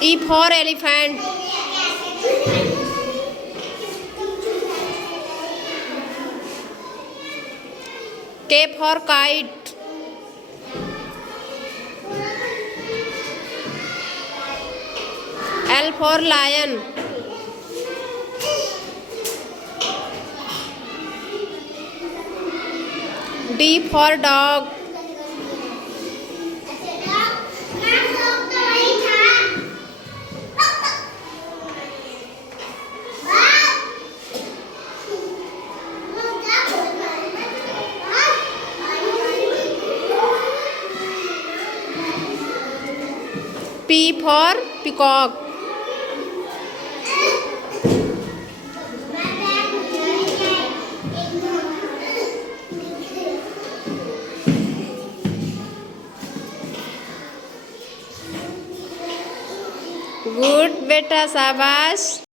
E for elephant. K for kite. L for lion. D for dog. P for peacock. Good बेटा, शाबाश।